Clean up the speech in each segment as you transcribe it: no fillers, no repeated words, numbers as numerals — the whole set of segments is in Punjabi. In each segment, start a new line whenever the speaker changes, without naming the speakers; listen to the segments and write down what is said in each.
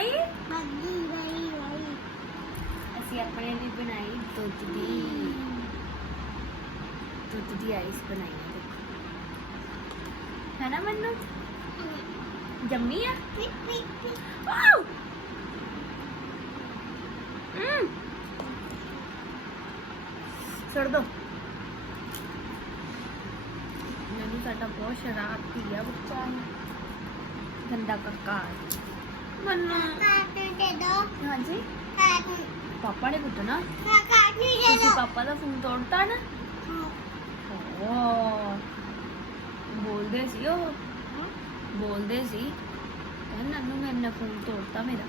ਬਣਾਈ ਅਸੀਂ ਆਪਣੇ ਲਈ ਬਣਾਈ ਦੁੱਧ ਦੀ ਆਈਸ ਬਣਾਈ ਹੈ ਦੇਖੋ ਹੈ ਨਾ ਮੰਨੂ ਜੰਮੀ ਆ ਵਾਓ ਛੱਡ ਦੋ ਮੈਨੂੰ ਸਾਡਾ ਬਹੁਤ ਸ਼ਰਾਰਤੀ ਆ ਬੱਚਾ ਗੰਦਾ ਕੱਕਾ ਮੰਨੂ हाँ जी पापा ने कुटना पापा का फोन तोड़ता ना बोलते सी नन्नू मैंने फोन तोड़ता मेरा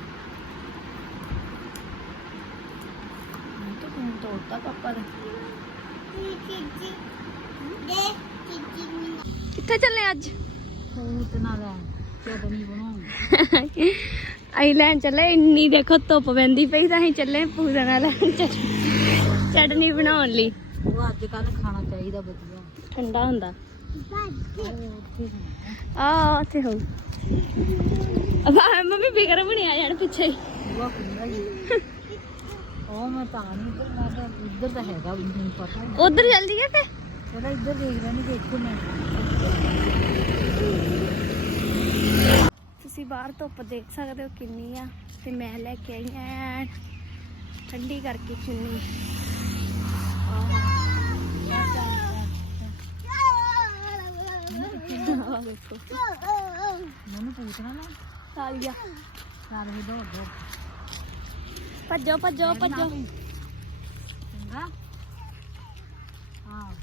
तो फोन तोड़ता पापा का किथे चले अज आई लैन चले इन्नी देखो धुप पैंदी पई तां चले पूजना लैन चटनी बनाउण लई
अजकल खाना चाहिए वधिया
ठंडा हुंदा आ उत्थे हो मम्मी बिगर बनी आ जाण पिछे
मैं तां नहीं उधर तो हैगा नहीं पता
उधर चल जाइए फिर
चलो इधर देख रहे नहीं देखो मैं
ਤੁਸੀਂ ਬਾਹਰ ਧੁੱਪ ਦੇਖ ਸਕਦੇ ਹੋ ਕਿੰਨੀ ਆ ਤੇ ਮੈਂ ਲੈ ਕੇ ਆਈ ਐ ਠੰਡੀ ਕਰਕੇ ਚੁੰਨੀ
ਮੈਨੂੰ ਪੁੱਛਣਾ ਨਾ
ਸਾਲੀਆ
ਸਾਰੇ ਦੋ
ਭੱਜੋ ਭੱਜੋ ਭੱਜੋ
ਚੰਗਾ ਹਾਂ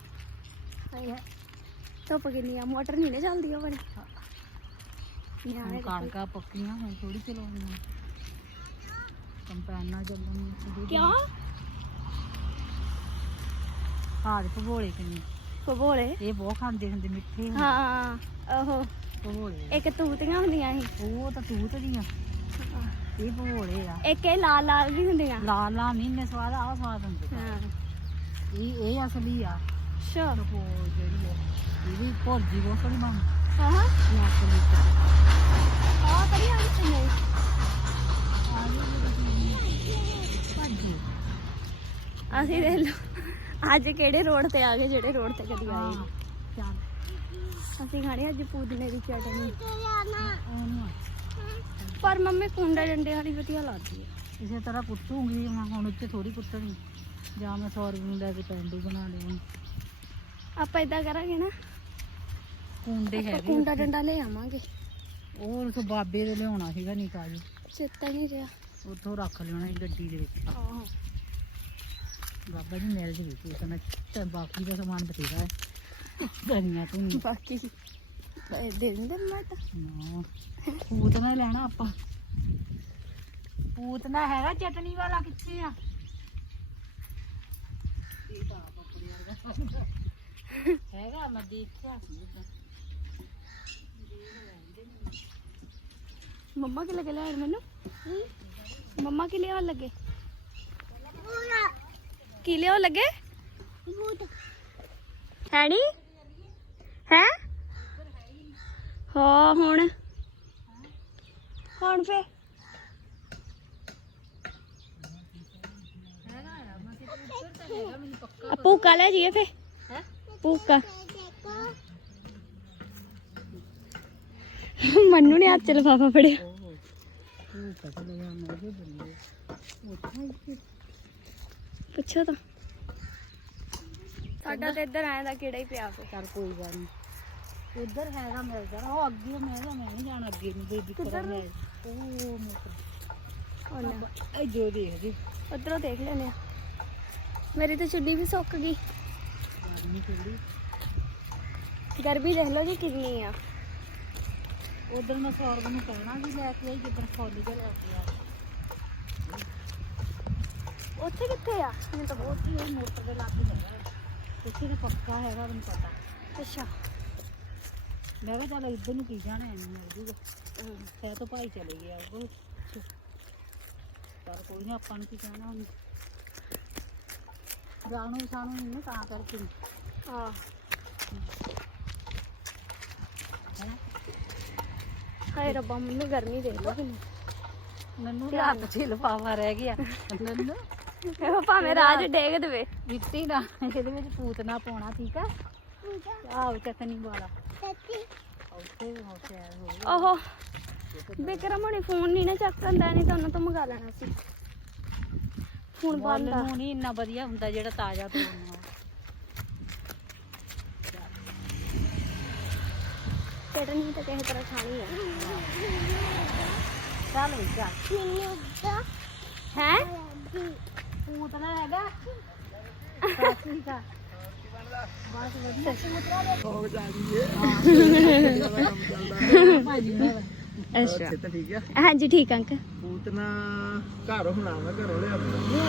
ਧੁੱਪ ਕਿੰਨੀ ਆ ਮੋਟਰ ਨਹੀਂ ਨਾ ਚੱਲਦੀ ਉਹ ਬੜੀ
कणका पक्कियां हम थोड़ी चलाउणियां कंपैना चलणियां
क्यों
हां भगोले किन्ने
भगोले
ये बहुत खांदे हुंदे मिठे
हां ओहो
भगोले
एक तूतियां हुंदियां सी
ਉਹ ਤਾਂ ਤੂਤ ਦੀਆਂ ਇਹ ਭਗੋਲੇ ਆ
एक ये लाल लाल भी हुंदियां
ਲਾਲ ਲਾਲ ਮਹੀਨੇ ਸਵਾਦ ਆ ਸਵਾਦ ਹੁੰਦੇ
हां
ਇਹ ਅਸਲੀ ਆ
अच्छा
ਉਹ ਜਿਹੜੀ ਹੈ ਇਹ ਵੀ ਭੁਰਜੀ ਬਹੁਤ ਸੋਹਣੀ ਬਣਦੀ
हां
ਇਹ ਅਸਲੀ
हां करी आ गई नहीं ਅਸੀਂ ਦੇਖ ਲਓ ਅੱਜ ਕਿਹੜੇ ਰੋਡ ਤੇ ਆ ਗਏ ਜਿਹੜੇ ਰੋਡ ਤੇ ਕਦੀ ਆਏ ਨਹੀਂ ਅਸੀਂ ਖਾਣੇ ਅੱਜ ਪੁਦੀਨੇ ਦੀ ਚਟਨੀ ਪਰ ਮੰਮੀ ਕੁੰਡਾ ਡੰਡੇ ਵਾਲੀ ਵਧੀਆ ਲੱਗਦੀ ਹੈ
ਇਸੇ ਤਰ੍ਹਾਂ ਕੁੱਟੂਗੀ ਮੈਂ ਹੁਣ ਉੱਤੇ ਥੋੜੀ ਕੁੱਟਣੀ ਜਾਂ ਮੈਂ 100 ਰੁਪਏ ਨੂੰ ਲੈ ਕੇ ਪੈਂਡੂ ਬਣਾ ਲਿਆ
ਆਪਾਂ ਇਦਾਂ ਕਰਾਂਗੇ ਨਾ
ਕੁੰਡੇ ਹੈਗੇ
ਕੁੰਡਾ ਡੰਡਾ ਲੈ ਆਵਾਂਗੇ
ਉਹ ਉਸ ਬਾਬੇ ਦੇ ਲਿਆਉਣਾ ਸੀਗਾ ਨਿੱਕਾ ਜੀ
ਚੇਤਾ ਨਹੀਂ ਰਿਹਾ
ਉੱਥੋਂ ਰੱਖ ਲੈਣਾ ਸੀ ਗੱਡੀ ਦੇ ਵਿੱਚ
ਆਹੋ
ਬਾਬਾ ਜੀ ਮਿਲ ਜੀ ਪੁੱਛਣਾ ਤੇ ਬਾਕੀ ਦਾ ਸਮਾਨ ਬਥੇਰਾ ਹੈ ਧਨੀਆ ਤੂੰ
ਬਾਕੀ ਦੇ ਦਿੰਦੇ ਮੈਂ ਤਾਂ
ਨਾ ਪੂਤਨਾ ਲੈਣਾ ਆਪਾਂ ਪੂਤਨਾ ਹੈਗਾ ਚਟਨੀ ਵਾਲਾ ਕਿੱਥੇ ਆ ਇਹ ਤਾਂ ਪਪੜੀ ਵਰਗਾ ਹੈਗਾ ਮੈਂ ਦੇਖਿਆ ਸੀ
ਮੰਮਾ ਕਿ ਲੱਗੇ ਲੈਣ ਮੈਨੂੰ ਮੰਮਾ ਕਿ ਲਿਆਉਣ ਲੱਗੇ ਕੀ ਲਿਆਉਣ ਲੱਗੇ ਹੈ ਨੀ ਹੈ ਹਾਂ ਹੁਣ ਫੇ ਭੂਕਾ ਲੈ ਜੀਏ ਫੇ ਭੂਕਾ ਮੰਨੂ ਨੇ ਹੱਥ ਚ ਲਿਫਾਫਾ ਫੜਿਆ ਪੁੱਛੋ ਤਾਂ ਸਾਡਾ ਤੇ ਇੱਧਰ ਆਇਆ ਦਾ ਕਿਹੜਾ ਹੀ ਪਿਆ ਫੇ
ਚੱਲ ਕੋਈ ਗੱਲ ਨਹੀਂ ਉਧਰ ਹੈਗਾ ਮਿਲ ਜਾਣਾ ਉਹ ਅੱਗੇ ਮੈਂ ਨਹੀਂ ਜਾਣਾ ਅੱਗੇ ਨੂੰ ਬੇਬੀ ਕਰਨ ਲੈ ਉਹ ਇਹ ਜੋ ਦੇਖ ਜੀ
ਉਧਰੋਂ ਦੇਖ ਲੈਨੇ ਆ ਮੇਰੀ ਤਾਂ ਚੁੰਨੀ ਵੀ ਸੁੱਕ ਗਈ ਗਰਮੀ ਦੇਖ ਲਓ ਜੀ ਕਿੰਨੀ ਆ
ਉਧਰ ਮੈਂ ਸੌਰਵ ਨੂੰ ਕਹਿਣਾ ਵੀ ਲੈ ਕੇ ਆਈ ਜਿੱਦਣ ਫੌਲੀ ਤੇ ਲੈ ਕੇ ਆ
ਉੱਥੇ ਕਿੱਥੇ ਆ ਮੈਨੂੰ ਤਾਂ ਬਹੁਤ
ਉੱਥੇ ਇਹ ਮੋਟਰ ਦੇ ਲਾਗੇ ਹੈਗਾ ਉੱਥੇ ਤਾਂ ਪੱਕਾ ਹੈਗਾ ਮੈਨੂੰ ਪਤਾ
ਅੱਛਾ
ਮੈਂ ਕਿਹਾ ਚੱਲ ਇੱਧਰ ਨੂੰ ਕੀ ਜਾਣਾ ਐਵੇਂ ਮਿਲ ਜੂਗਾ ਸਹਿ ਤੋਂ ਭਾਈ ਚਲੇ ਗਿਆ ਉਹ ਪਰ ਕੋਈ ਨਾ ਆਪਾਂ ਨੂੰ ਕੀ ਕਹਿਣਾ ਹੁਣ ਜਾਣੂ ਸਾਨੂੰ ਨਹੀਂ ਤਾਂ ਕਰਕੇ
ਹਾਂ ਹਾਏ ਰੱਬਾ ਮੈਨੂੰ ਗਰਮੀ ਦੇਖ ਲਓ ਕਿੰਨੀ
ਨੰਨੂ ਦੇ ਹੱਥ 'ਚ ਲਿਫਾਫਾ ਰਹਿ ਗਿਆ। ਨੰਨੂ
ਉਹ ਭਾਵੇਂ ਰਾਜ ਡੇਗ ਦੇਵੇ।
ਮਿੱਟੀ ਨਾ ਇਹਦੇ ਵਿੱਚ ਪੂਤਨਾ ਪਾਉਣਾ, ਠੀਕ ਆ? ਆਹ ਚਟਨੀ ਵਾਲਾ ਉੱਥੇ ਵੀ ਹੋ ਗਿਆ।
ਓਹੋ ਬਿਕਰਮ ਹੁਣੀ ਫੋਨ ਨਹੀਂ ਨਾ ਚੱਕਣ ਦਾ, ਨਹੀਂ ਤੁਹਾਨੂੰ ਤਾਂ ਮੰਗਾ ਲੈਣਾ ਸੀ। ਹੁਣ ਬੰਦ ਆ।
ਨੂੰ ਨਹੀਂ ਇੰਨਾ ਵਧੀਆ ਹੁੰਦਾ ਜਿਹੜਾ ਤਾਜ਼ਾ ਤੋੜਨਾ।
ਚਟਨੀ ਤਾਂ ਕਿਸੇ ਤਰ੍ਹਾਂ ਖਾਣੀ ਆ।
ਚੱਲ ਵੀ ਚੱਲ।
ਹੈ
ਪੂਤਨਾ ਹੈਗਾ ਠੀਕ ਆ। ਬਸ ਵਧੀਆ
ਅੱਛਾ
ਤਾਂ ਠੀਕ ਆ।
ਹਾਂਜੀ ਠੀਕ ਅੰਕ।
ਪੂਤਨਾ ਘਰ ਹੋਣਾ ਵਾ, ਘਰੋਂ ਲਿਆ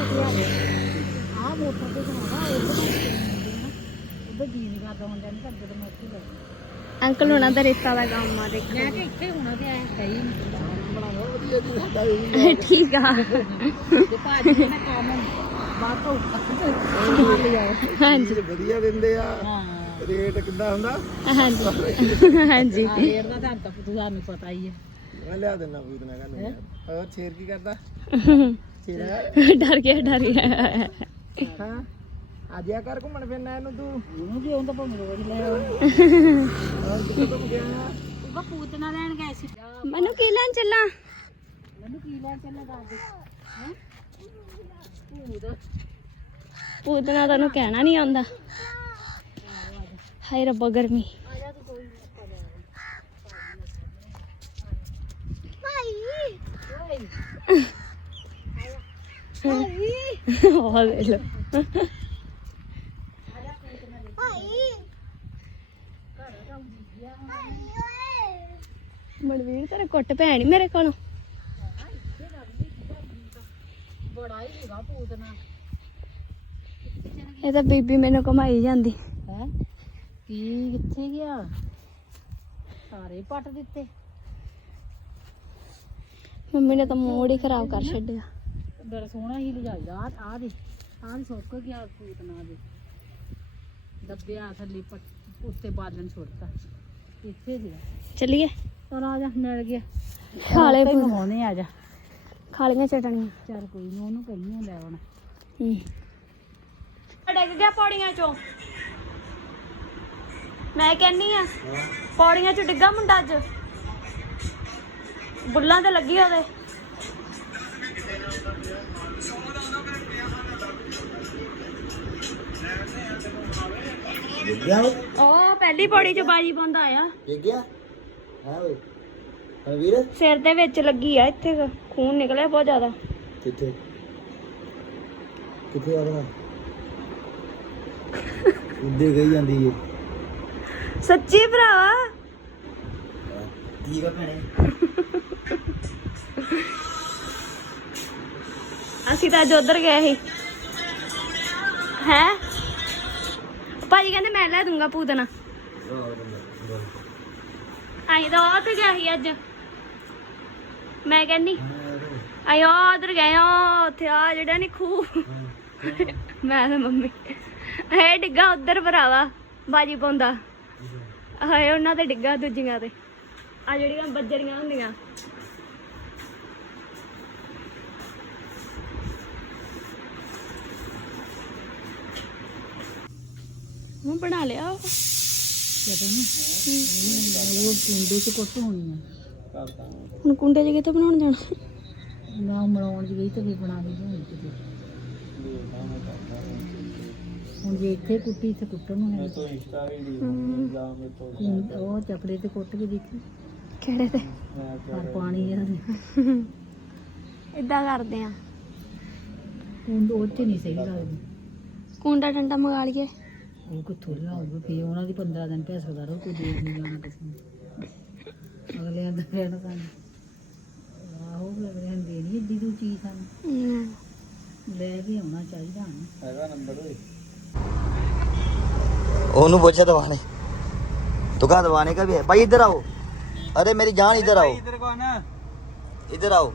ਆਹ ਮੋਟਰ ਤੇ ਬਣਾਉਣਾ ਉਹਦਾ ਜੀ ਨਹੀਂ ਕਰਦਾ ਹੁੰਦਾ, ਨਹੀਂ ਕਰਦੇ ਤਾਂ ਮੈਂ ਇੱਥੇ ਲੈ
ਅੰਕਲ ਹੁਣਾਂ ਦਾ ਰਿਸ਼ਤਾ ਦਾ ਕੰਮ ਆ ਦੇਖੋ।
ਮੈਂ ਕਿ ਇੱਥੇ ਹੋਣਾ ਤੇ ਐ ਹੈ ਹੀ ਨਹੀਂ।
ਬੜਾ ਵਧੀਆ ਜੀ ਸਾਡਾ ਵੀ।
ਠੀਕ ਆ।
ਤੇ ਭਾਜੀ ਨੇ ਨਾ ਕੰਮ ਬਾਤ ਤੋਂ
ਹਾਂਜੀ
ਵਧੀਆ ਦਿੰਦੇ ਆ।
ਹਾਂ
ਰੇਟ ਕਿੱਦਾਂ ਹੁੰਦਾ?
ਹਾਂਜੀ ਹਾਂਜੀ
ਰੇਟ ਦਾ ਤਾਂ ਤੁਹਾਨੂੰ ਪਤਾ ਹੀ ਹੈ।
ਮੈਂ ਲਿਆ ਦਿੰਦਾ ਪੂਤਨਾ ਕਹਿੰਦਾ। ਹੋਰ ਸ਼ੇਰ ਕੀ ਕਰਦਾ? ਸ਼ੇਰ
ਡਰ ਗਿਆ
ਹਾਂ ਆ ਜਾ ਕਰ ਘੁੰਮਣ ਫਿਰਨਾ ਇਹਨੂੰ ਤੂੰ।
ਉਹਨੂੰ ਵੀ ਆਉਂਦਾ ਭਾਵੇਂ ਰੋਜ਼ ਲੈ ਆਓ।
ਹੋਰ ਕਿੱਥੇ ਘੁੰਮ ਗਿਆ?
ਉਹ ਪੂਤਨਾ ਲੈਣ ਗਏ ਸੀ।
ਮੈਨੂੰ ਕੀ ਲੈਣ ਚੱਲਾਂ?
ਮੈਨੂੰ ਕੀ ਲੈਣ ਚੱਲੇ ਦੱਸ ਦੇ। ਹੈ ਪੂਤ
ਪੂਤਨਾ ਤੈਨੂੰ ਕਹਿਣਾ ਨਹੀਂ ਆਉਂਦਾ। ਹਾਏ ਰੱਬਾ ਗਰਮੀ।
ਆਜਾ ਤੂੰ ਕੋਈ
ਉਹ ਲੈ ਲੋ। ਮਨਵੀਰ ਤੇਰੇ ਕੁੱਟ ਪੈਣੀ ਮੇਰੇ ਕੋਲੋਂ।
ਬੜਾ ਹੀ ਹੈਗਾ ਪੂਤਨਾ।
ਇਹ ਤਾਂ ਬੀਬੀ ਮੈਨੂੰ ਘੁਮਾਈ ਜਾਂਦੀ।
ਹੈ ਕੀ ਕਿੱਥੇ ਗਿਆ? ਸਾਰੇ ਪੱਟ ਦਿੱਤੇ।
ਮੰਮੀ ਨੇ ਤਾਂ ਮੂਡ ਹੀ ਖਰਾਬ ਕਰ ਛੱਡਿਆ।
ਬੜਾ ਸੋਹਣਾ ਹੀ ਲਿਜਾਈਦਾ। ਆ ਦੇ ਸੁੱਕ ਗਿਆ ਪੂਤਨਾ ਦੇ ਦੱਬਿਆ ਥੱਲੇ ਉੱਤੇ ਬਾਲਣ ਛੁੱਟਤਾ ਇੱਥੇ ਸੀ।
ਚੱਲੀਏ
ਚਲ ਆ ਜਾ ਮਿਲ ਗਿਆ।
ਖਾਲੇ
ਮੰਗਾਉਣੇ ਆ ਜਾ।
ਖਾਲੀਆਂ ਚਟਣੀਆਂ।
ਚੱਲ ਕੋਈ ਨੀ ਉਹਨੂੰ ਕਹੀਏ ਲੈ ਆਉਣਾ।
ਡਿੱਗ ਗਿਆ ਪੌੜੀਆਂ ਚੋਂ। ਮੈਂ ਕਹਿੰਨੀ ਆ ਪੌੜੀਆਂ ਚੋਂ ਡਿੱਗਾ ਮੁੰਡਾ ਅੱਜ। ਬੁੱਲਾਂ ਤੇ ਲੱਗੀ ਉਹਦੇ। ਉਹ ਪਹਿਲੀ ਪੌੜੀ ਚ ਬਾਜੀ ਪਾਉਂਦਾ ਆਇਆ।
ਠੀਕ ਗਿਆ? ਹਾਂ ਓਏ ਵੀਰ
ਸਿਰ ਦੇ ਵਿੱਚ ਲੱਗੀ ਆ, ਇੱਥੇ ਖੂਨ ਨਿਕਲਿਆ ਬਹੁਤ ਜ਼ਿਆਦਾ।
ਕਿੱਥੇ ਕਿੱਥੇ ਆ ਬਣਾ ਉੱਡੇ ਗਈ ਜਾਂਦੀ ਏ।
ਸੱਚੀ ਭਰਾਵਾ।
ਠੀਕ ਆ ਭੈਣੇ।
ਅਸੀਂ ਤਾਂ ਅੱਜ ਉਧਰ ਗਏ ਸੀ। ਹੈ ਭਾਜੀ ਕਹਿੰਦੇ ਮੈਂ ਲੈ ਦੂੰਗਾ ਪੂਤਨਾ। ਅਸੀਂ ਤਾਂ ਉੱਥੇ ਗਿਆ ਸੀ ਅੱਜ। ਮੈਂ ਕਹਿੰਦੀ ਅਸੀਂ ਉਧਰ ਗਏ ਆ, ਉੱਥੇ ਆ ਜਿਹੜਾ ਨੀ ਖੂਹ। ਮੈਂ ਤੇ ਮੰਮੀ ਇਹ ਡਿੱਗਾ ਉਧਰ ਭਰਾਵਾ ਬਾਜੀ ਪਾਉਂਦਾ। ਹਾਏ ਉਹਨਾਂ ਤੇ ਡਿੱਗਾ ਦੂਜੀਆਂ ਤੇ ਆ ਜਿਹੜੀਆਂ ਬੱਜਰੀਆਂ ਹੁੰਦੀਆਂ। ਹੁਣ ਬਣਾ ਲਿਆ ਉਹ।
ਉਹ ਪਿੰਡੇ ਚ ਕੁੱਟ ਹੋਣੀ ਆ।
ਹੁਣ ਕੁੰਡੇ 'ਚ ਕਿਤੇ ਬਣਾਉਣ ਜਾਣਾ?
ਮੈਂ ਮਲਾਉਣ ਚ ਗਈ ਤੇ ਵੀ ਬਣਾ ਕੇ ਲਿਆਈ ਕਿਤੇ। ਹੁਣ ਜੇ ਇੱਥੇ ਕੁੱਟੀ ਇੱਥੇ ਕੁੱਟਣ ਨੂੰ ਹੈ। ਉਹ ਚੱਪੜੇ ਤੇ ਕੁੱਟ ਕੇ ਦੇਖੀ
ਕਿਹੜੇ ਤੇ?
ਪਰ ਪਾਣੀ
ਇਦਾਂ ਕਰਦੇ ਆ।
ਉਹ ਚ ਨਹੀਂ ਸਹੀ ਲੱਗਦੀ।
ਕੁੰਡਾ ਡੰਡਾ ਮੰਗਾ ਲਈਏ।
ਉਹ ਕਿੱਥੋਂ ਲਿਆਊਗਾ ਫੇਰ ਉਹਨਾਂ ਦੀ 15 ਦਿਨ ਭੈਸਦਾ ਰਹੋ, ਕੋਈ ਦੇਖ ਨਹੀਂ ਜਾਣਾ ਕਿਸੇ ਨੂੰ। ਅਗਲੇ ਆਂਦਾ ਰਹਿਣਾ ਸਾਨੂੰ। ਆਹੋ ਅਗਲੇ ਨੂੰ ਦੇਣੀ ਏਡੀ ਦੂ ਚੀਜ਼ ਸਾਨੂੰ ਲੈ ਕੇ ਆਉਣਾ ਚਾਹੀਦਾ ਨਾ।
ਹੈਗਾ ਨੰਬਰ ਓਏ ਉਹਨੂੰ पूछा दवाने तो कहा दवाने का भी है भाई। इधर आओ, अरे मेरी जान इधर आओ, इधर कौन है? इधर आओ।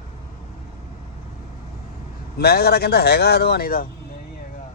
मैं करा कहता हैगा दवाने का नहीं हैगा।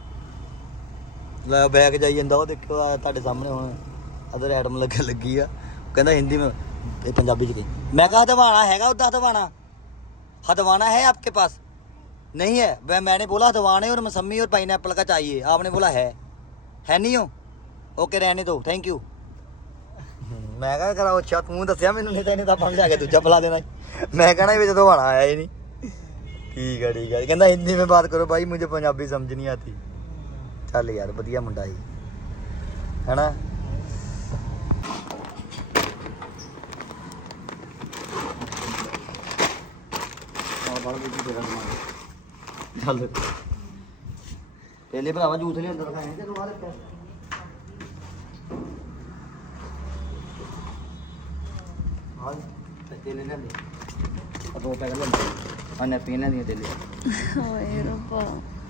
ਲੈ ਬੈਗ ਜਾਈ ਜਾਂਦਾ। ਉਹ ਦੇਖੋ ਆ ਤੁਹਾਡੇ ਸਾਹਮਣੇ ਹੁਣ ਅਦਰ ਐਟਮ ਲੱਗਣ ਲੱਗੀ ਆ। ਕਹਿੰਦਾ ਹਿੰਦੀ ਵਿੱਚ ਤੇ ਪੰਜਾਬੀ ਚ ਕਹੀ। ਮੈਂ ਕਹਾ ਦਵਾਣਾ ਹੈਗਾ ਉਦਾਂ ਦਵਾਣਾ हदवाना है आपके पास? नहीं है। मैंने बोला हदवाने और मौसमी और पाइनएप्पल का चाहिए, आपने बोला है नहीं हो? ओके रहने दो, थैंक यू। मैं कहा करा अच्छा तू दसिया मैनू, नहीं तो ਆਪਾਂ ਜਾ ਕੇ ਦੂਜਾ ਪਿਲਾ ਦੇਣਾ। मैं कहना भी ਜਦੋਂ हड़ा आया ही नहीं। ठीक है कहना हिंदी में बात करो भाई, मुझे पंजाबी समझ नहीं आती। चल यार ਵਧੀਆ ਮੁੰਡਾ ਹੀ है ना। ਚੱਲ ਤੇਲੇ ਭਰਾਵਾ ਜੂਥ ਲਿਆਂਦਾ ਦਿਖਾਏ ਤੇ ਦੁਬਾਰਾ ਪਿਆ ਹਾਂ ਤੇਲੇ ਲਿਆਂਦੇ ਆ ਦੋ ਪੈਕਟ ਲਿਆਂਦੇ ਆ ਨੈਪਕਿਨ ਲਿਆਂਦੀਆਂ ਤੇਲੇ।
ਹਾਏ ਰੱਬਾ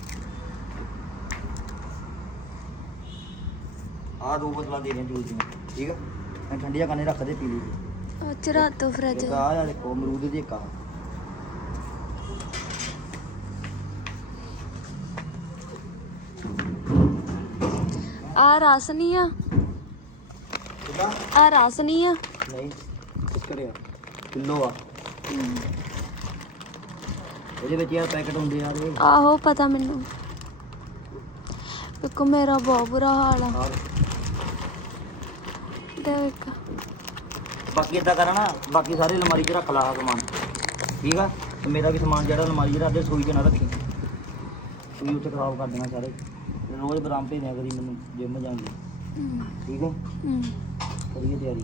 ਆ ਦੋ ਬੋਤਲਾਂ ਦੇ ਦੇ ਜੂਸ ਦੀਆਂ, ਠੀਕ ਹੈ। ਮੈਂ ਠੰਡੀਆਂ ਕਰਨੇ ਰੱਖ ਦੇ, ਪੀ ਲਈ।
ਅੱਜ ਰਾਤ ਤੋਂ ਫਰਿੱਜ
ਇੱਕ ਆ ਦੇਖੋ ਅਮਰੂਦ ਦੀ, ਇੱਕ ਆ
ਰਸ ਨਹੀਂ ਆ,
ਕਿਦਾਂ
ਆ ਰਸ ਨਹੀਂ ਆ।
ਨਹੀਂ ਇਸ ਕਰਿਆ ਕਿਲੋ ਆ ਇਹਦੇ ਵਿੱਚ ਯਾਰ ਪੈਕਟ ਹੁੰਦੇ ਆ ਇਹ।
ਆਹੋ ਪਤਾ ਮੈਨੂੰ, ਦੇਖੋ ਮੇਰਾ ਬਹੁਤ ਬੁਰਾ ਹਾਲ ਆ। ਦੇਖ
ਬਾਕੀ ਏਦਾਂ ਕਰਾਂ ਨਾ, ਬਾਕੀ ਸਾਰੇ ਅਲਮਾਰੀ 'ਚ ਰੱਖ ਲਾ ਸਮਾਨ, ਠੀਕ ਆ। ਤੇ ਮੇਰਾ ਵੀ ਸਮਾਨ ਜਿਹੜਾ ਅਲਮਾਰੀ 'ਚ ਰੱਖ ਦੇ, ਸੂਈ 'ਚ ਨਾ ਰੱਖੀ, ਸੂਈ ਉੱਥੇ ਖਰਾਬ ਕਰ ਦੇਣਾ ਸਾਰੇ। ਰੋਜ਼ ਬਦਾਮ ਭੇਜਿਆ ਕਰੀ ਮੈਨੂੰ ਜਿਮ ਜਾਣ ਦੀ, ਠੀਕ ਹੈ। ਕਰੀਏ ਤਿਆਰੀ।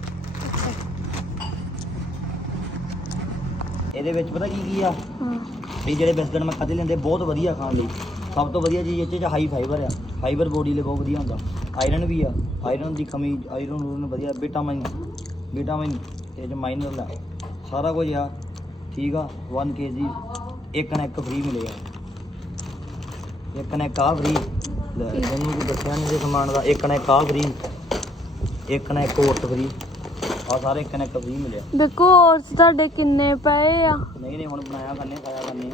ਇਹਦੇ ਵਿੱਚ ਪਤਾ ਕੀ ਆ, ਇਹ ਜਿਹੜੇ ਬਿਸਕਟ ਮੈਂ ਖਾਦੇ ਲੈਂਦੇ ਬਹੁਤ ਵਧੀਆ ਖਾਣ ਲਈ। ਸਭ ਤੋਂ ਵਧੀਆ ਚੀਜ਼ ਇਹ 'ਚ ਹਾਈ ਫਾਈਬਰ ਆ, ਫਾਈਬਰ ਬੋਡੀ ਲਈ ਬਹੁਤ ਵਧੀਆ ਹੁੰਦਾ। ਆਇਰਨ ਵੀ ਆ, ਆਇਰਨ ਦੀ ਕਮੀ, ਆਇਰਨ ਵਧੀਆ, ਵਿਟਾਮਿਨ ਇਹ 'ਚ ਮਾਈਨਰਲ ਆ, ਸਾਰਾ ਕੁਝ ਆ, ਠੀਕ ਆ। 1 kg ਇੱਕ ਨਾ ਇੱਕ ਫ੍ਰੀ ਮਿਲੇਗਾ, ਇੱਕ ਨਾ ਇੱਕ ਆ ਫ੍ਰੀ। ਲੈ ਤੁਹਾਨੂੰ ਕੋਈ ਦੱਸਿਆ ਨਹੀਂ ਜੇ ਸਮਾਨ ਦਾ, ਇੱਕ ਨਾ ਇੱਕ ਆ ਫ੍ਰੀ, ਇੱਕ ਨਾ ਇੱਕ ਹੋਰ ਫ੍ਰੀ, ਆ ਸਾਰੇ ਇੱਕ ਨਾ ਇੱਕ ਫ੍ਰੀ ਮਿਲਿਆ।
ਦੇਖੋ ਹੋਰ ਤੁਹਾਡੇ ਕਿੰਨੇ ਪਏ ਆ।
ਨਹੀਂ ਹੁਣ ਬਣਾਇਆ ਕਰਨੇ, ਖਾਇਆ ਕਰਨੇ।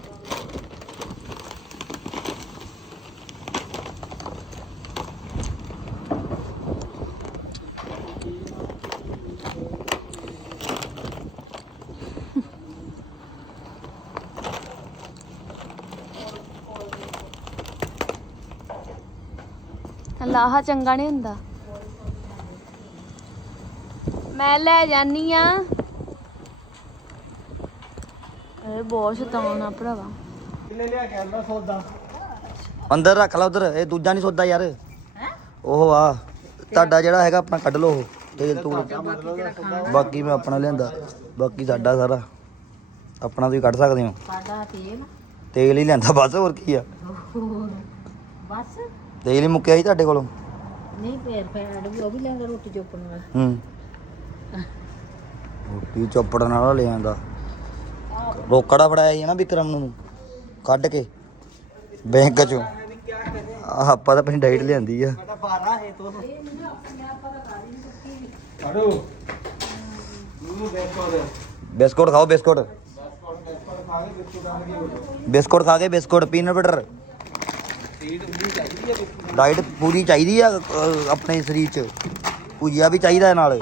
ਲਾਹਾ ਚੰਗਾ ਨਹੀਂ ਹੁੰਦਾ, ਮੈਂ ਲੈ ਜਾਨੀ ਆ। ਇਹ ਬਹੁਤ ਸ਼ੈਤਾਨ ਆ ਭਰਾਵਾ।
ਲਿਆ ਕੇ ਆਂਦਾ ਸੌਦਾ
ਅੰਦਰ ਰੱਖ ਲਾ ਉਧਰ, ਇਹ ਦੂਜਾ ਨਹੀਂ ਸੌਦਾ ਯਾਰ। ਉਹ ਆ ਤੁਹਾਡਾ ਜਿਹੜਾ ਹੈਗਾ ਆਪਣਾ ਕੱਢ ਲਓ, ਤੇਲ ਤੂਲ ਬਾਕੀ ਮੈਂ ਆਪਣਾ ਲਿਆਂਦਾ, ਬਾਕੀ ਸਾਡਾ ਸਾਰਾ ਆਪਣਾ ਤੁਸੀਂ ਕੱਢ ਸਕਦੇ ਹੋ।
ਸਾਡਾ
ਤੇਲ ਹੀ ਲਿਆਂਦਾ ਬਸ, ਹੋਰ ਕੀ ਆ।
ਬਸ
ਤੇਲ ਹੀ ਮੁੱਕਿਆ ਸੀ ਤੁਹਾਡੇ ਕੋਲੋਂ।
ਨਹੀਂ ਫੈਟ ਵੀ ਉਹ ਵੀ ਲੈਂਦਾ ਰੋਟੀ ਚੋਪਣ ਵਾਲਾ।
ਰੋਟੀ ਚੋਪੜਨ ਵਾਲਾ ਲੈ ਆਂਦਾ। ਰੋਕੜਾ ਫੜਾਇਆ ਸੀ ਨਾ ਵਿਕਰਮ ਨੂੰ ਕੱਢ ਕੇ ਬੈਂਕ ਚੋਂ। ਆਪਾਂ ਤਾਂ ਆਪਣੀ ਡਾਈਟ ਲਿਆਂਦੀ ਆ। ਬਿਸਕੁਟ ਖਾਓ, ਬਿਸਕੁਟ ਖਾ ਕੇ ਬਿਸਕੁਟ, ਪੀਨਟ ਬਟਰ। ਡਾਈਟ ਪੂਰੀ ਚਾਹੀਦੀ ਆ ਆਪਣੇ ਸਰੀਰ 'ਚ, ਭੁਜੀਆ ਵੀ ਚਾਹੀਦਾ ਨਾਲ।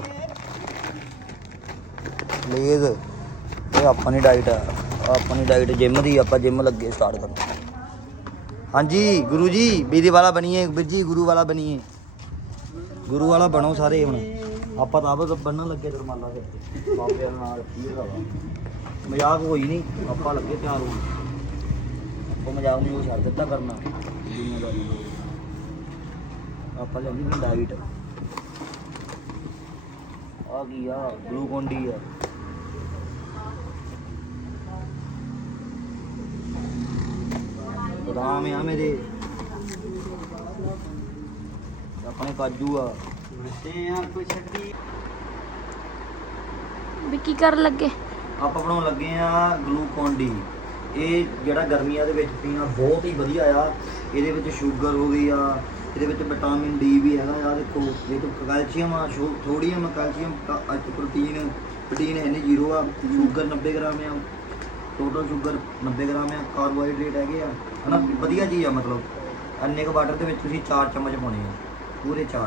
ਲੇਜ਼ ਇਹ ਆਪਣੀ ਡਾਈਟ ਆ, ਆਪਣੀ ਡਾਈਟ ਜਿਮ ਦੀ। ਆਪਾਂ ਜਿਮ ਲੱਗੇ ਸਟਾਰਟ ਕਰਨ। ਹਾਂਜੀ ਗੁਰੂ ਜੀ ਬੀਦੀ ਵਾਲਾ ਬਣੀਏ, ਵੀਰ ਜੀ ਗੁਰੂ ਵਾਲਾ ਬਣੀਏ, ਗੁਰੂ ਵਾਲਾ ਬਣੋ ਸਾਰੇ। ਹੁਣ ਆਪਾਂ ਤਾਂ ਆਪ ਬੰਨਣ ਲੱਗੇ ਰੁਮਾਲਾ ਦੇ ਬਾਬਿਆਂ ਨਾਲ। ਕੀ ਹੈਗਾ ਮਜ਼ਾਕ ਹੋਈ ਨਹੀਂ, ਆਪਾਂ ਲੱਗੇ ਤਿਆਰ ਹੋਣ। ਆਪਾਂ ਮਜ਼ਾਕ ਨੂੰ ਛੱਡ ਦਿੱਤਾ ਕਰਨਾ, ਜ਼ਿੰਮੇਵਾਰੀ ਆਪਾਂ ਲੈਂਦੀ ਵੀ ਡਾਈਟ। ਆ ਗਈ ਆ ਗਲੂਕੋਨ ਡੀ ਆ। ਬਦਾਮ ਆ ਮੇਰੇ, ਆਪਣੇ ਕਾਜੂ ਆ।
ਵੀ ਕੀ ਕਰਨ ਲੱਗੇ?
ਆਪਾਂ ਬਣਾਉਣ ਲੱਗੇ ਆ ਗਲੂਕੋਨ ਡੀ। ਇਹ ਜਿਹੜਾ ਗਰਮੀਆਂ ਦੇ ਵਿੱਚ ਪੀਣਾ ਬਹੁਤ ਹੀ ਵਧੀਆ ਆ। ਇਹਦੇ ਵਿੱਚ ਸ਼ੂਗਰ ਹੋ ਗਈ ਆ, ਇਹਦੇ ਵਿੱਚ ਵਿਟਾਮਿਨ ਡੀ ਵੀ ਹੈਗਾ ਆ। ਦੇਖੋ ਇਹ ਤੋਂ ਕੈਲਸ਼ੀਅਮ ਆ, ਸੋਡੀਅਮ, ਕੈਲਸ਼ੀਅਮ, ਪ੍ਰੋਟੀਨ ਹੈ ਨਹੀਂ, 0 ਆ। ਸ਼ੂਗਰ 90 ਗ੍ਰਾਮ ਆ, ਟੋਟਲ ਸ਼ੂਗਰ 90 ਗ੍ਰਾਮ ਆ। ਕਾਰਬੋਹਾਈਡਰੇਟ ਹੈਗੇ ਆ, ਹਨਾ, ਵਧੀਆ ਚੀਜ਼ ਆ। ਮਤਲਬ ਇੰਨੇ ਕੁ ਵਾਟਰ ਦੇ ਵਿੱਚ ਤੁਸੀਂ 4 ਚਮਚ ਪਾਉਣੇ ਆ, ਪੂਰੇ 4।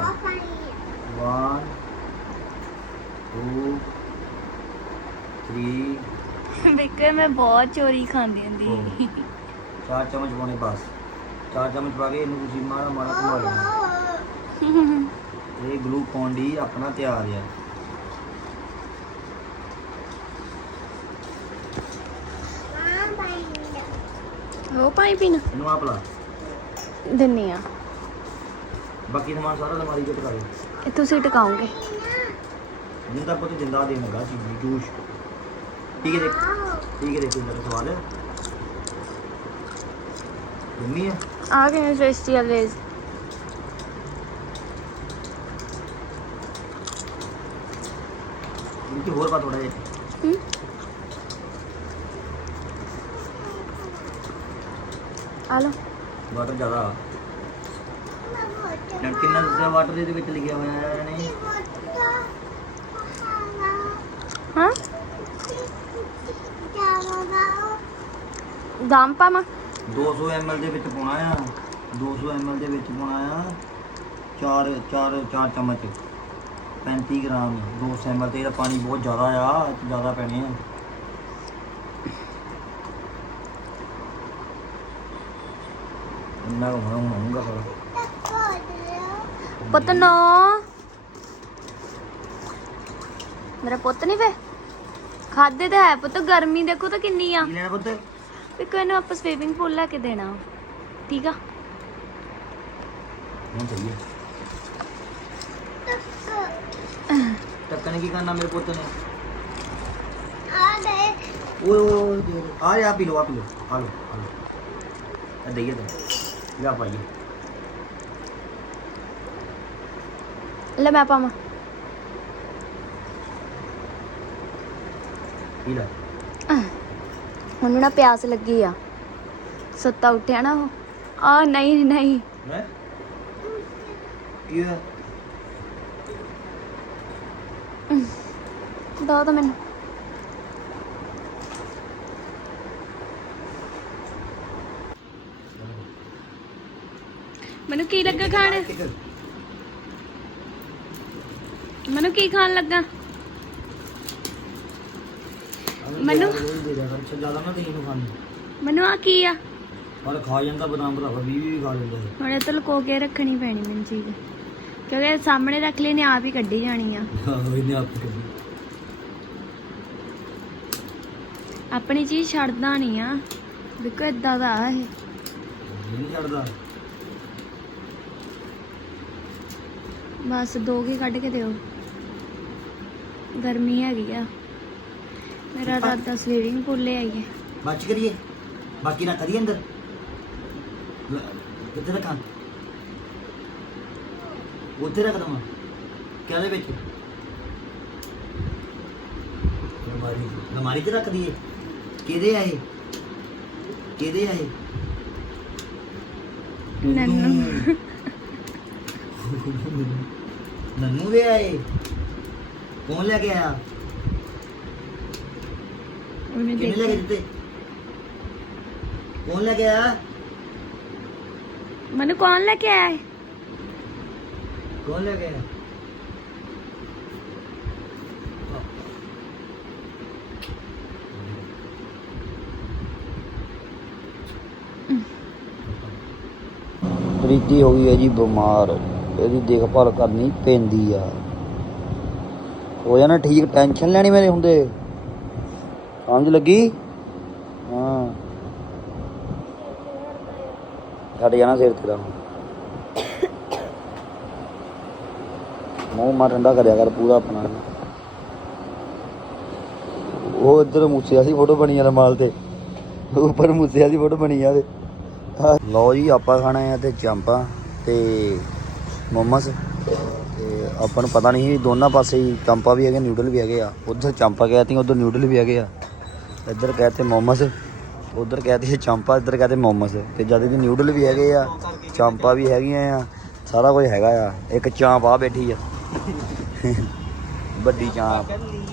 1 2 3
ਬਿੱਕੇ ਮੈਂ ਬਹੁਤ ਚੋਰੀ ਖਾਂਦੀ ਹੁੰਦੀ ਸੀ।
4 ਚਮਚ ਪਾਉਣੇ ਬਸ। 4 ਚਮਚ ਪਾ ਕੇ ਇਹਨੂੰ ਤੁਸੀਂ ਮਾੜਾ ਮਾੜਾ ਘੁਮਾ ਲੈਣਾ। ਇਹ ਗਲੂਕੋਨ ਡੀ ਆਪਣਾ ਤਿਆਰ ਆ।
ਉਹ ਪਾਈ ਪੀਣਾ
ਇਹਨੂੰ ਆਪ ਲਾ।
ਦਿੰਨੀ ਆ।
ਬਾਕੀ ਸਮਾਨ ਸਾਰਾ ਅਲਮਾਰੀ 'ਚ ਟਕਾ ਦੇ।
ਇਹ ਤੁਸੀਂ ਟਿਕਾਉਂਗੇ।
ਜਿੰਦਾ ਪੁੱਤ ਜਿੰਦਾ ਦੇਣਗਾ ਚੀਜ਼ ਜੂਸ। ਠੀਕ ਹੈ ਦੇਖ ਮੇਰਾ ਸਵਾਲ ਹੈ ਮੰਮੀ ਹੈ
ਆ ਗਏ ਟੇਸਟੀ ਲੇਜ਼।
इनकी और बात हो रहा है
ਆਲੋ
ਵਾਟਰ ਜ਼ਿਆਦਾ ਕਿੰਨਾ ਦੱਸਿਆ ਵਾਟਰ ਦੇ ਵਿੱਚ ਲਿਖਿਆ ਹੋਇਆ ਹੈ ਨੇ
ਹਾਂ ਦਾਮ ਪਾਵਾਂ
200 ml ਦੇ ਵਿੱਚ ਪਾਉਣਾ ਆ 200 ml ਦੇ ਵਿੱਚ ਪਾਉਣਾ ਆ 4 ਚਮਚ 35 ਗ੍ਰਾਮ 200 ml ਤੇ ਇਹਦਾ ਪਾਣੀ ਬਹੁਤ ਜ਼ਿਆਦਾ ਆ ਜ਼ਿਆਦਾ ਪੈਣੇ ਆ ਇੰਨਾ ਹੋਊਗਾ ਸਾਰਾ
ਪੁੱਤ ਨੋ ਮੇਰਾ ਪੁੱਤ ਨਹੀਂ ਵੇ ਖਾਦੇ ਤੇ ਹੈ ਪੁੱਤ ਗਰਮੀ ਦੇਖੋ ਤਾਂ ਕਿੰਨੀ ਆ
ਕੀ ਲੈਣਾ ਪੁੱਤ
ਵੀ ਕੋਈ ਨੂੰ ਆਪਾਂ ਸਵੀਮਿੰਗ ਪੂਲ ਲੈ ਕੇ ਦੇਣਾ ਠੀਕ ਆ
ਹੁਣ ਸਹੀ ਹੈ ਟੱਕਣ ਕੀ ਕਰਨਾ ਮੇਰੇ ਪੁੱਤ ਨੇ ਓਏ ਆ ਪੀ ਲੋ ਆ ਲੋ ਦਈਏ ਤਾਂ ਲਿਆ ਪਾਈਏ
ਲੈ ਮੈਂ ਪਾਵਾਂ
ਪੀ ਲੈ
ਹੁਣ ਨਾ ਪਿਆਸ ਲੱਗੀ ਆ ਸੁੱਤਾ ਉੱਠਿਆ ਨਾ ਉਹ ਆ ਨਹੀਂ
ਹੈ ਕੀ ਹੈ
ਦੋ ਤਾਂ ਮੈਨੂੰ ਮੈਨੂੰ ਕੀ ਲੱਗਾ ਖਾਣ ਮੈਨੂੰ ਕੀ ਖਾਣ ਲੱਗਾ ਮੈਨੂੰ
ਜ਼ਿਆਦਾ ਨਾ ਤੈਨੂੰ ਖਾਣੀ
ਮੈਨੂੰ ਆ ਕੀ ਆ
ਪਰ ਖਾ ਜਾਂਦਾ ਬਦਾਮ ਭਰਾਵਾ 20 ਵੀ ਖਾ ਲੈਂਦਾ
ਹੁਣ ਇਹ ਤਾਂ ਲੁਕੋ ਕੇ ਰੱਖਣੀ ਪੈਣੀ ਮੈਨੂੰ ਚੀਜ਼ ਕਿਉਂਕਿ ਸਾਹਮਣੇ ਰੱਖ ਲਈ ਨੇ ਆਪ ਹੀ ਕੱਢੀ ਜਾਣੀ ਆ
ਇਹਨੇ ਆਪ ਕਰੀ
ਆਪਣੀ ਚੀਜ਼ ਛੱਡਦਾ ਨਹੀਂ ਆ ਦੇਖੋ ਏਦਾਂ ਦਾ ਆ ਇਹ
ਨਹੀਂ ਛੱਡਦਾ
ਬਸ ਦੋ ਕੀ ਕੱਢ ਕੇ ਦਿਓ ਗਰਮੀ ਹੈਗੀ ਆ ਮੇਰਾ ਦਾਦਾ ਸਵੀਮਿੰਗ ਪੂਲ ਲੈ ਆਈਏ
ਬਾਅਦ ਚ ਕਰੀਏ ਬਾਕੀ ਨਾ ਕਰੀਏ ਅੰਦਰ ਕਿੱਥੇ ਰੱਖਾਂ ਉੱਥੇ ਰੱਖ ਦਵਾਂ ਕਿਹਦੇ ਵਿੱਚ ਅਲਮਾਰੀ ਤੇ ਰੱਖ ਦਈਏ ਕਿਹਦੇ ਆਏ ਨੰਨੂ ਦੇ ਆਏ ਕੌਣ ਲੈ ਕੇ ਆਇਆ
ਉਹਨੇ
ਕਿਹਨੇ ਲੈ ਕੇ ਦਿੱਤੇ ਕੌਣ ਲੈ ਕੇ ਆਇਆ
ਮੈਨੂੰ ਕੌਣ ਲੈ ਕੇ ਆਇਆ
ਕੌਣ ਲੈ ਕੇ ਆਇਆ ਪ੍ਰੀਤੀ ਹੋ ਗਈ ਹੈ ਜੀ ਬਿਮਾਰ ਇਹਦੀ ਦੇਖਭਾਲ ਕਰਨੀ ਪੈਂਦੀ ਆ ਹੋ ਜਾਣਾ ਠੀਕ ਟੈਨਸ਼ਨ ਲੈਣੀ ਮੇਰੇ ਹੁੰਦੇ ਸਮਝ ਲੱਗੀ ਹਾਂ ਛੱਡ ਜਾਣਾ ਸਿਰ ਤੇਰਾ ਮੂੰਹ ਮਾ ਠੰਡਾ ਕਰਿਆ ਕਰ ਪੂਰਾ ਆਪਣਾ ਉਹ ਇੱਧਰ ਮੂਸੇ ਵਾਲੀ ਫੋਟੋ ਬਣੀ ਆ ਮਾਲ ਤੇ ਉੱਪਰ ਮੂਸੇ ਵਾਲੀ ਫੋਟੋ ਬਣੀ ਆ ਤੇ ਲਓ ਜੀ ਆਪਾਂ ਖਾਣਾ ਹੈ ਤੇ ਚਾਂਪਾਂ ਤੇ ਮੋਮਸ ਤੇ ਆਪਾਂ ਨੂੰ ਪਤਾ ਨਹੀਂ ਦੋਨਾਂ ਪਾਸੇ ਹੀ ਚਾਂਪਾਂ ਵੀ ਹੈਗੇ ਨਿਊਡਲ ਵੀ ਹੈਗੇ ਆ ਉੱਧਰ ਚਾਂਪਾਂ ਕਹਿਤੀਆਂ ਉੱਧਰ ਨਿਊਡਲ ਵੀ ਹੈਗੇ ਆ ਇੱਧਰ ਕਹਤੇ ਮੋਮਸ ਉੱਧਰ ਕਹਤੇ ਚਾਂਪਾਂ ਇੱਧਰ ਕਹਤੇ ਮੋਮਸ ਤੇ ਜਦ ਦੀ ਨਿਊਡਲ ਵੀ ਹੈਗੇ ਆ ਚਾਂਪਾਂ ਵੀ ਹੈਗੀਆਂ ਆ ਸਾਰਾ ਕੁਝ ਹੈਗਾ ਆ ਇੱਕ ਚਾਂਪ ਆ ਬੈਠੀ ਆ ਵੱਡੀ ਚਾਂਪ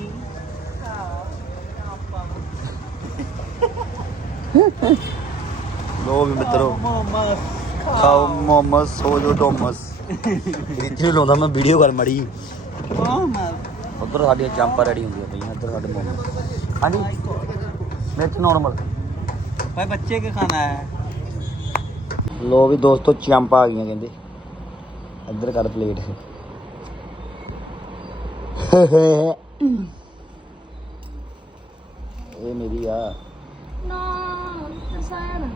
ਲੋ ਵੀ ਮਿੱਤਰੋ ਖਾਓ ਮੋਮਸ ਸੋ ਜੋ ਟੋਮਸ ਇੱਥੇ ਲਾਉਂਦਾ ਮੈਂ ਵੀਡੀਓ ਕਰ ਮੜੀ ਉੱਧਰ ਸਾਡੀਆਂ ਚਾਂਪਾਂ ਰੈਡੀ ਹੁੰਦੀਆਂ ਪਈਆਂ ਇੱਧਰ ਸਾਡੇ ਮੋਮਸ ਹਾਂਜੀ मिर्च नॉर्मल।
भाई बच्चे के खाना है।
लो भी दोस्तों चंपा आ गई कहते इधर कर प्लेट ये मेरी आ
ਨਾ ਸਾਇਆ ਨਾ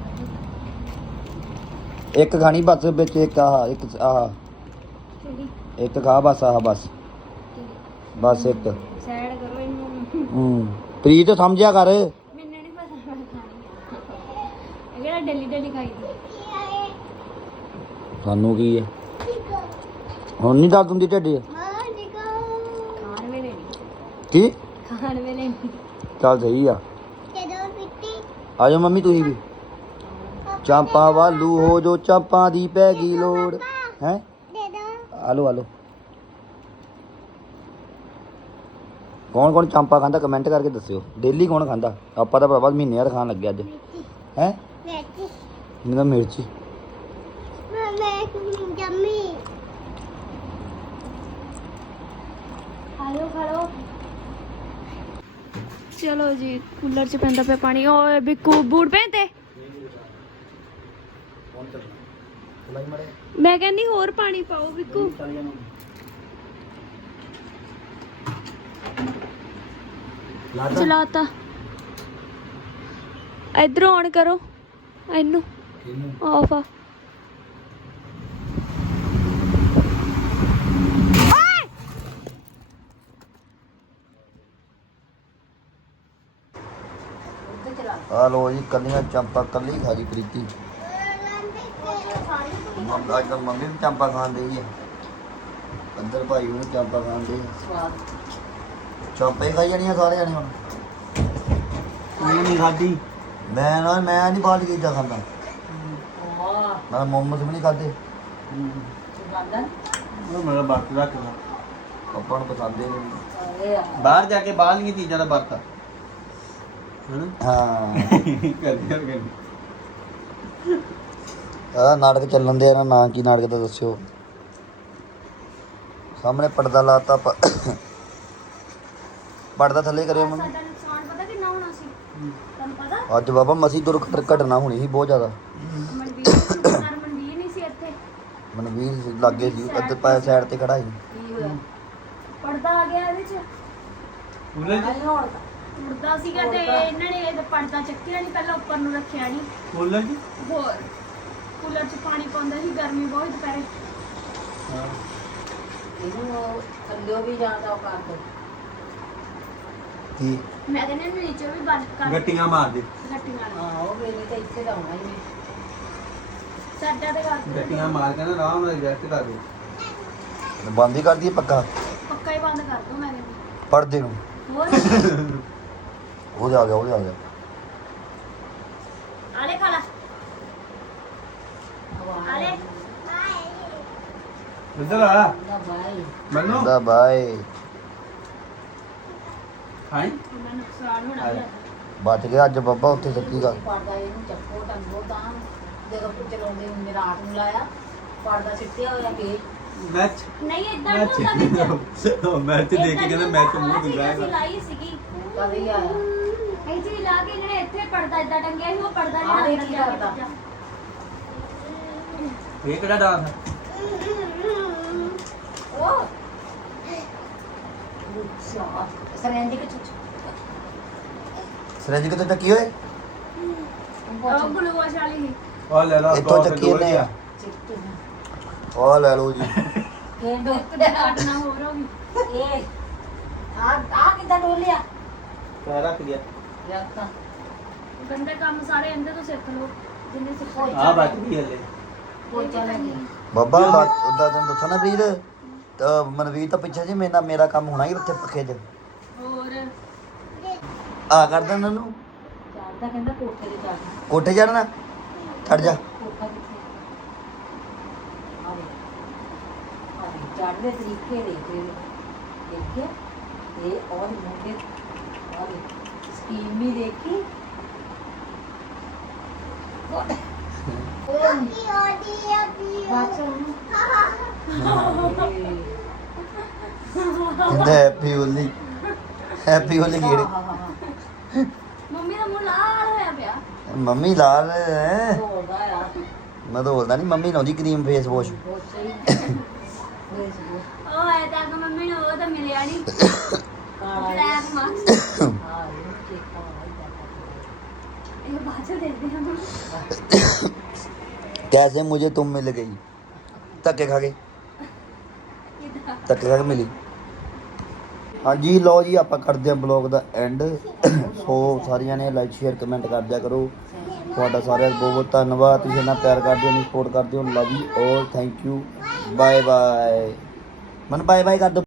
एक खानी बस बिच एक आह एक आह
ਕਿਹੜੀ
एक खा बस आह बस बस एक
ਸਾਈਡ ਕਰੋ ਇਹਨੂੰ
प्रीत समझा कर
ਮੈਨੂੰ ਨਹੀਂ ਪਤਾ ਮੈਂ ਖਾਣੀ ਇਹ ਕਿਹੜਾ ਡੇਲੀ ਡੇਲੀ ਖਾਈਦੀ
सानू की है हुण नहीं दर्द हुंदी ढिड
ਖਾਣ ਵੇਲੇ ਨਹੀਂ
की
ਖਾਣ ਵੇਲੇ ਨਹੀਂ
चल सही आ आ जाओ मम्मी तुही भी चांपा वालू हो जो चांपा दी पैगी लोड़ है आलो आलो कौन कौन चांपा खांदा कमेंट करके दस्सियो डेली कौन खांदा आपा तो भरावा महीने यार खान लगे अज है मेरा मिर्ची
ਆਲੋ ਖਾ ਲਓ ਚਲੋ ਜੀ ਕੂਲਰ 'ਚ ਪੈਂਦਾ ਪਿਆ ਪਾਣੀ ਓਏ ਬਿੱਕੂ ਬੂਟ ਪਹਿਨਤੇ ਮੈਂ ਕਹਿੰਦੀ ਹੋਰ ਪਾਣੀ ਪਾਓ ਬਿੱਕੂ ਚਲਾਤਾ ਇਧਰੋਂ ਔਨ ਕਰੋ ਇਹਨੂੰ ਆਫ ਆ
आ लो जी कलियां चांपा कली खा जी प्रीति अज तक मम्मी भी चांपा खान दी है अंदर भाई भी चांपा खान दी चांपा ही खाई जानियां सारे जाने हुण
नहीं खाधी।
मैं नहीं बाहर की चीज़ां खांदा मैं मोमोस भी नहीं खाते
मेरा बात रखना
पापा नूं पसंद ही नहीं
बाहर जाके बाहर की चीज़ों का बरता
हाँ
कर
नाटक ਚੱਲਣ ਦੇ ਨਾ ਨਾਂ ਕੀ ਨਾਟਕ ਦਾ ਦੱਸਿਓ ਸਾਹਮਣੇ ਪਰਦਾ ਲਾਤਾ ਪਰਦਾ ਥੱਲੇ ਕਰਿਓ ਮੰਮੀ
ਸਾਡਾ ਨੁਕਸਾਨ ਪਤਾ ਕਿੰਨਾ ਹੋਣਾ ਸੀ ਤੁਹਾਨੂੰ ਪਤਾ
ਅੱਜ ਬਾਬਾ ਮਸੀ ਦੁਰਘਟਨਾ ਹੋਣੀ ਸੀ ਬਹੁਤ ਜ਼ਿਆਦਾ
ਮਨਵੀਰ ਨਹੀਂ ਸੀ ਇੱਥੇ
ਮਨਵੀਰ ਲੱਗੇ ਸੀ ਅੱਧ ਪਾਸੇ ਸਾਈਡ ਤੇ ਖੜਾ ਸੀ
ਪਰਦਾ ਆ ਗਿਆ ਇਹਦੇ 'ਚ ਉੜਦਾ ਸੀਗਾ ਤੇ ਇਹਨਾਂ ਨੇ ਇਹ ਪਰਦਾ ਚੱਕਿਆ ਨਹੀਂ ਪਹਿਲਾਂ ਉੱਪਰ ਨੂੰ ਰੱਖਿਆ ਨਹੀਂ
ਕੂਲਰ ਜੀ
ਹੋਰ ਕੂਲਰ 'ਚ ਪਾਣੀ ਪਾਉਂਦਾ ਸੀ ਗਰਮੀ ਬਹੁਤ ਦੁਪਹਿਰੇ
ਇਹਨੂੰ ਥੱਲਿਓ ਵੀ ਜਾਂਦਾ ਉਹ ਕਰ ਦੋ
ਕੀ
ਮੈਂ ਕਹਿੰਦਾ ਇਹਨੂੰ ਨੀਚੇ ਵੀ ਬੰਦ ਕਰ
ਗੱਟੀਆਂ ਮਾਰ ਦੇ
ਗੱਟੀਆਂ ਨਾਲ
ਹਾਂ ਉਹ ਵੇਲੇ ਤਾਂ ਇੱਥੇ ਦਾ ਹੋਣਾ ਹੀ ਨਹੀਂ
ਸਾਡਾ ਤੇ ਕਰ
ਗੱਟੀਆਂ ਮਾਰ ਕੇ ਨਾ ਆਰਾਮ ਨਾਲ ਐਡਜਸਟ ਕਰ ਦੇ
ਬੰਦ ਹੀ ਕਰ ਦਈਏ ਪੱਕਾ
ਪੱਕਾ ਹੀ ਬੰਦ ਕਰ ਦੋ ਮੈਂ ਕਹਿੰਦੀ
ਪਰਦੇ ਨੂੰ
ਹੋਰ
ਉਹਦੇ ਆ ਗਿਆ
ਆਲੇ ਖਾ ਲਾ ਆਲੇ
ਇੱਧਰ ਆ
ਨਾ ਬਾਈ
ਮੰਨੋ
ਦਾ ਬਾਏ
ਖਾਈ
ਉਹਨਾਂ ਨੁਕਸਾਨ ਹੋਣਾ ਵੀ
ਬਚ ਗਿਆ ਅੱਜ ਬਾਬਾ ਉੱਥੇ ਸੱਚੀ ਗੱਲ
ਪਰਦਾ ਇਹਨੂੰ ਚੱਕੋ ਟੰਗੋ ਤਾਂ ਜਦੋਂ ਚਲਾਉਂਦੇ ਹੁੰਦੇ ਰਾਤ ਨੂੰ ਲਾਇਆ ਪਰਦਾ ਸਿੱਟਿਆ ਹੋਇਆ ਕਿ
ਮੈਚ
ਨਹੀਂ ਇਦਾਂ ਨਹੀਂ ਹੁੰਦਾ ਵਿੱਚ
ਮੈਚ ਦੇਖ ਕੇ ਕਹਿੰਦਾ ਮੈਚ ਮੂੰਹ
ਅਸੀਂ
ਦਿਖਾਏਗਾ
ਲਾਈ ਸੀਗੀ
ਕਦੇ ਹੀ ਆਇਆ
ਇਹ ਜੀ ਲਾ ਕੇ ਜਿਹੜੇ ਇੱਥੇ ਪਰਦਾ ਇਦਾਂ ਟੰਗਿਆ ਸੀ ਉਹ ਪਰਦਾ
ਆਹ
ਨਹੀਂ
ਦੇਖ
ਅੰਦਰ
ਕੀ
ਜਾ
ਕਰਦਾ।
ਇਹ ਕਿਹੜਾ ਡਾਂਸ ਹੈ
ਉਹ ਸਰੇਂਜ ਕਿ
ਸਰੇਂਜ ਕਿਤੇ ਚੱਕੀ ਹੋਏ
ਉਹ ਗਲੂਕੋਜ਼ ਵਾਲੀ ਸੀ
ਆ ਲੈ ਲਾ
ਇੱਥੋਂ ਚੱਕੀ ਨੇ ਆ ਉਹ ਲੈ ਲਓ ਜੀ
ਇਹ ਡੋਕਟਰ
ਘਟਨਾ ਹੋਰ ਹੋ ਗਈ
ਇਹ ਆ ਕਿੱਦਾਂ ਡੋਲਿਆ
ਕਹਿ ਰੱਖ ਗਿਆ
ਯਾਤਾ
ਗੰਦੇ ਕੰਮ ਸਾਰੇ ਇਹਦੇ ਤੋਂ ਸਿੱਖ ਲਓ ਜਿੰਨੇ ਸਿੱਖੋ
ਆ ਬਚ ਗਈ ਹਲੇ
ਪੋਚਾ ਲੱਗੀ
ਬਾਬਾ ਉਹਦਾ ਤੈਨੂੰ ਦੱਸਾਂ ਨਾ ਵੀਰ ਮਨਵੀਰ ਤਾਂ ਪਿੱਛੇ ਜੀ ਮੇਰਾ ਕੰਮ ਹੋਣਾ ਹੀ ਉੱਥੇ ਪੱਖੇ 'ਚ
ਹੋਰ
ਆ ਕਰ ਦੇ ਇਹਨਾਂ ਨੂੰ
ਚਾਹਦਾ ਕਹਿੰਦਾ ਕੋਠੇ ਤੇ ਚੜ੍ਹ
ਕੋਠੇ ਚੜਨਾ ਛੱਡ ਜਾ
ਕੋਠਾ ਕਿੱਥੇ ਆਵੇ ਚੜ੍ਹਦੇ ਤਰੀਕੇ ਦੇਖਿਆ ਇਹ ਔਰ ਮੁੰਡੇ ਔਰ ਸਕੀਮ ਵੀ ਦੇਖੀ
ਕਹਿੰਦਾ ਹੈਪੀ ਹੋਲੀ ਗੇੜੇ
ਮੰਮੀ ਦਾ ਮੂੰਹ ਲਾਲ ਹੋਇਆ ਪਿਆ
ਮੰਮੀ ਲਾਲ ਹੈ
ਹੋਦਾ ਆ
ਮੈਂ ਤਾਂ ਬੋਲਦਾ ਨਹੀਂ ਮੰਮੀ ਲਾਉਂਦੀ ਕਰੀਮ ਫੇਸ ਵਾਸ਼
ਬਹੁਤ ਸਹੀ
ਉਹ ਆਇਆ ਤਾਂ ਕਿ ਮੰਮੀ ਨੂੰ ਉਹ ਤਾਂ ਮਿਲਿਆ ਨਹੀਂ
ਕਾਲਾ
ਬਲੈਕ ਮਾਸਕ
ਹਾਂ ਇਹ ਚੇਕਾ
ਇਹ ਬਾਅਦ ਚ ਦੇਖਦੇ ਹਾਂ
कैसे मुझे तुम मिल गई धक्के खा के धक्के खा के मिली हाँ जी लो जी आप करते हैं ब्लॉग का एंड सो सारिया ने लाइक शेयर कमेंट कर दिया करो ਤੁਹਾਡਾ ਸਾਰਿਆਂ ਦਾ ਬਹੁਤ ਬਹੁਤ ਧੰਨਵਾਦ ਤੁਸੀਂ ਇੰਨਾ ਪਿਆਰ ਕਰਦੇ ਹੋ ਸਪੋਰਟ ਕਰਦੇ ਹੋ ਲਵ ਯੂ ਔਰ ਥੈਂਕ ਯੂ ਬਾਏ ਬਾਏ ਮਨ ਬਾਏ ਬਾਏ ਕਰ ਦਿਓ